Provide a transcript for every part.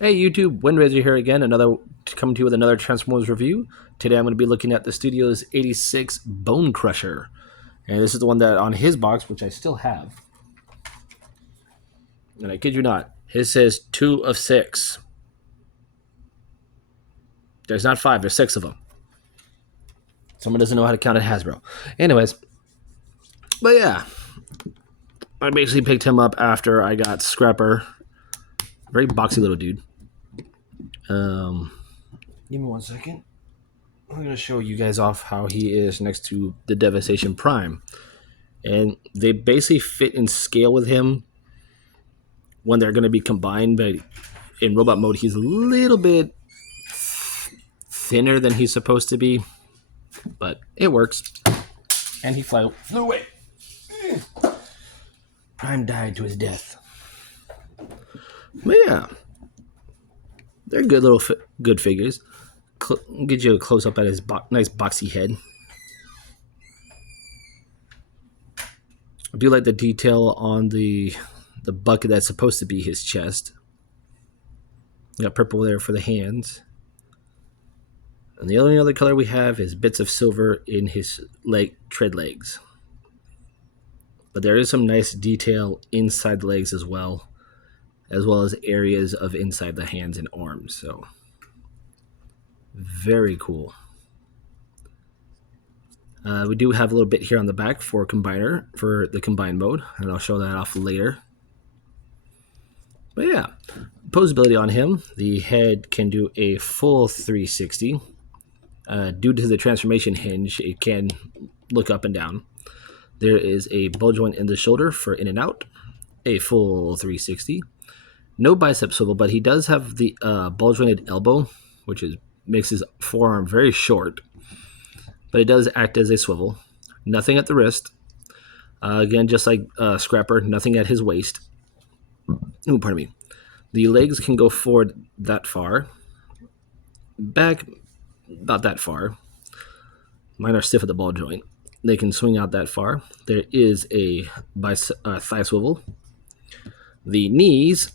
Hey YouTube, Windraiser here again, coming to you with another Transformers review. Today I'm going to be looking at the Studio's 86 Bonecrusher. And this is the one that on his box, which I still have. And I kid you not, his says 2 of 6. There's not 5, there's 6 of them. Someone doesn't know how to count at Hasbro. Anyways, but yeah, I basically picked him up after I got Scrapper. Very boxy little dude. Give me 1 second. I'm going to show you guys off how he is next to the Devastation Prime. And they basically fit in scale with him when they're going to be combined, but in robot mode, he's a little bit thinner than he's supposed to be, but it works. And he flew away. Prime died to his death. But yeah, they're good figures. Get you a close up at his nice boxy head. I do like the detail on the bucket that's supposed to be his chest. Got purple there for the hands. And the only other color we have is bits of silver in his tread legs. But there is some nice detail inside the legs as well as areas of inside the hands and arms. So very cool. We do have a little bit here on the back for the combine mode, and I'll show that off later. But yeah, posability on him. The head can do a full 360. Due to the transformation hinge, it can look up and down. There is a ball joint in the shoulder for in and out, a full 360. No bicep swivel, but he does have the ball jointed elbow, which makes his forearm very short. But it does act as a swivel. Nothing at the wrist. Again, just like Scrapper, nothing at his waist. Ooh, pardon me. The legs can go forward that far. Back about that far. Mine are stiff at the ball joint. They can swing out that far. There is a thigh swivel. The knees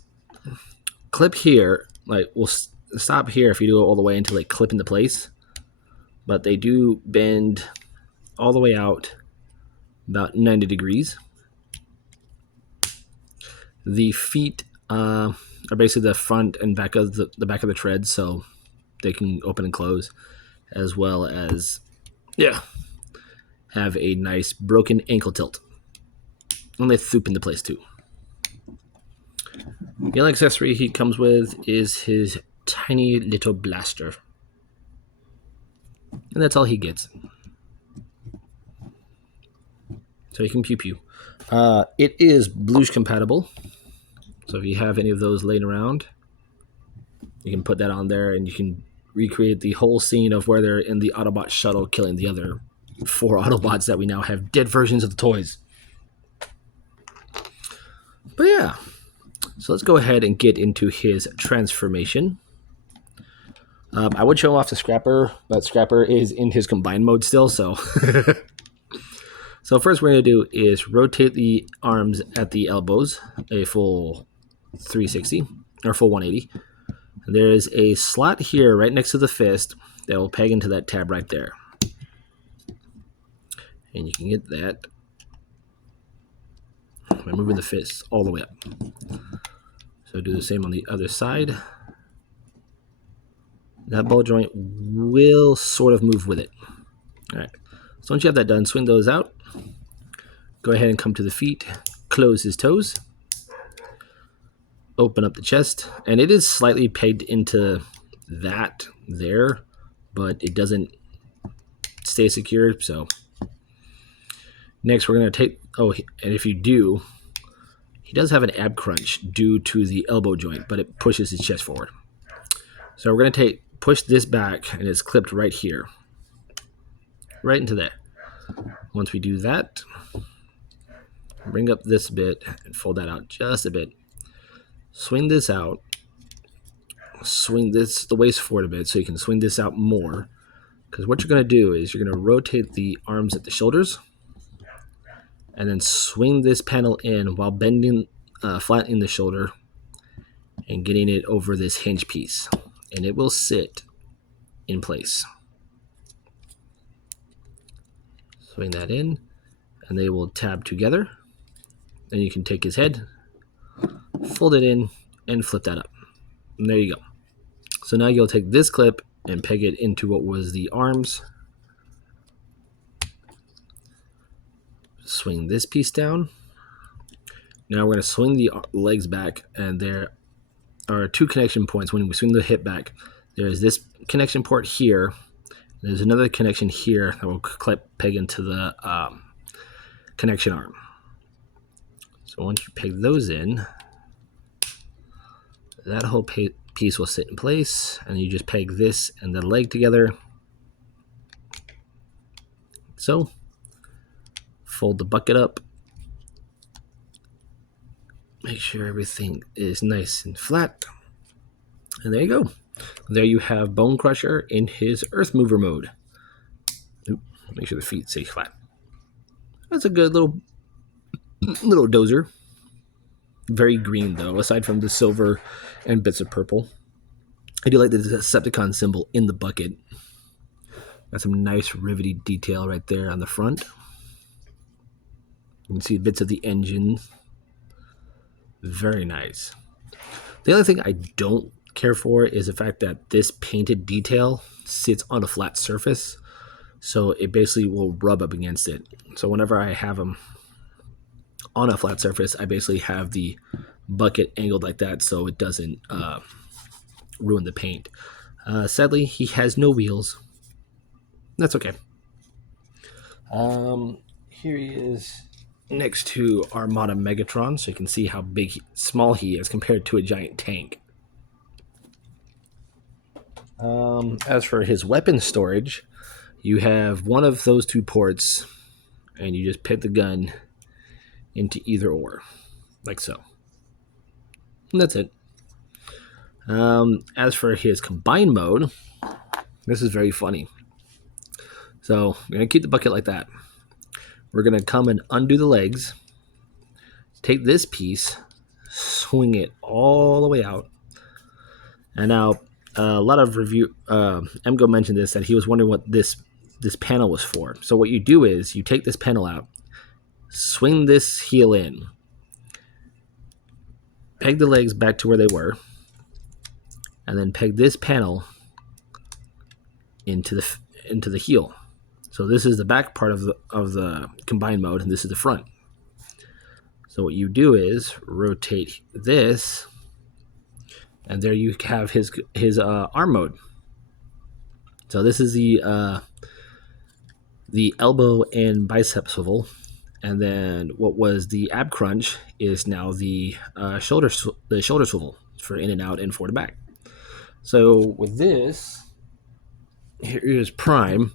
clip here. Like, we'll stop here if you do it all the way until they clip into place. But they do bend all the way out about 90 degrees. The feet are basically the front and back of the back of the tread, so they can open and close, as well as have a nice broken ankle tilt. And they thoop into place too. The only accessory he comes with is his tiny little blaster. And that's all he gets. So he can pew pew. It is Blues compatible. So if you have any of those laying around, you can put that on there and you can recreate the whole scene of where they're in the Autobot shuttle killing the other 4 Autobots that we now have dead versions of the toys. But yeah, so let's go ahead and get into his transformation. I would show off the Scrapper, but Scrapper is in his combined mode still, so... So first we're going to do is rotate the arms at the elbows, a full 360, or full 180. There is a slot here right next to the fist that will peg into that tab right there. And you can get that by moving the fist all the way up. So do the same on the other side. That ball joint will sort of move with it. All right. So once you have that done, swing those out. Go ahead and come to the feet. Close his toes. Open up the chest. And it is slightly pegged into that there, but it doesn't stay secure. So next we're going to take... Oh, and if you do, he does have an ab crunch due to the elbow joint, but it pushes his chest forward. So we're going to push this back, and it's clipped right here. Right into there. Once we do that, bring up this bit and fold that out just a bit. Swing this out. Swing the waist forward a bit so you can swing this out more. Because what you're going to do is you're going to rotate the arms at the shoulders and then swing this panel in while bending, flattening the shoulder and getting it over this hinge piece, and it will sit in place. Swing that in, and they will tab together. Then you can take his head, fold it in, and flip that up. And there you go. So now you'll take this clip and peg it into what was the arms. Swing this piece down. Now we're going to swing the legs back, and there are 2 connection points when we swing the hip back. There's this connection port here. There's another connection here that will peg into the connection arm. So once you peg those in, that whole piece will sit in place, and you just peg this and the leg together. So fold the bucket up. Make sure everything is nice and flat. And there you go. There you have Bonecrusher in his Earth Mover mode. Oop, make sure the feet stay flat. That's a good little dozer. Very green, though, aside from the silver and bits of purple. I do like the Decepticon symbol in the bucket. Got some nice rivety detail right there on the front. You can see bits of the engine. Very nice. The other thing I don't care for is the fact that this painted detail sits on a flat surface, so it basically will rub up against it. So whenever I have them on a flat surface, I basically have the bucket angled like that so it doesn't ruin the paint. Sadly, he has no wheels. That's okay. Here he is next to Armada Megatron, so you can see how small he is compared to a giant tank. As for his weapon storage, you have one of those 2 ports, and you just peg the gun into either or, like so. And that's it. As for his combined mode, this is very funny. So we're going to keep the bucket like that. We're going to come and undo the legs, take this piece, swing it all the way out. And now a lot of Emgo mentioned this, that he was wondering what this panel was for. So what you do is you take this panel out, swing this heel in, peg the legs back to where they were, and then peg this panel into the heel. So this is the back part of the combined mode, and this is the front. So what you do is rotate this, and there you have his arm mode. So this is the elbow and bicep swivel, and then what was the ab crunch is now the shoulder swivel for in and out and forward and back. So with this, here's Prime.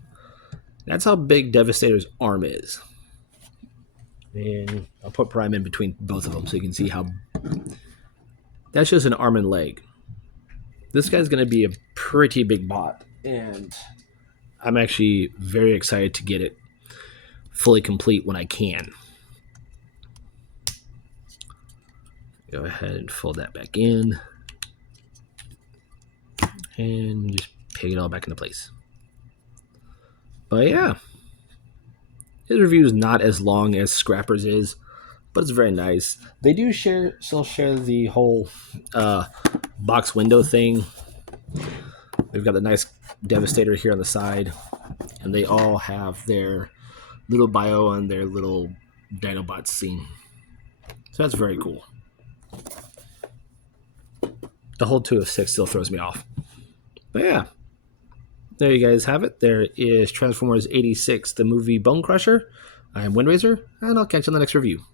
That's how big Devastator's arm is. And I'll put Prime in between both of them so you can see how... That's just an arm and leg. This guy's going to be a pretty big bot, and I'm actually very excited to get it fully complete when I can. Go ahead and fold that back in. And just peg it all back into place. But yeah, his review is not as long as Scrapper's is, but it's very nice. They do still share the whole box window thing. They've got the nice Devastator here on the side, and they all have their little bio and their little Dinobots scene. So that's very cool. The whole 2 of 6 still throws me off. But yeah. There you guys have it. There is Transformers 86, the movie Bonecrusher. I am Windraiser, and I'll catch you on the next review.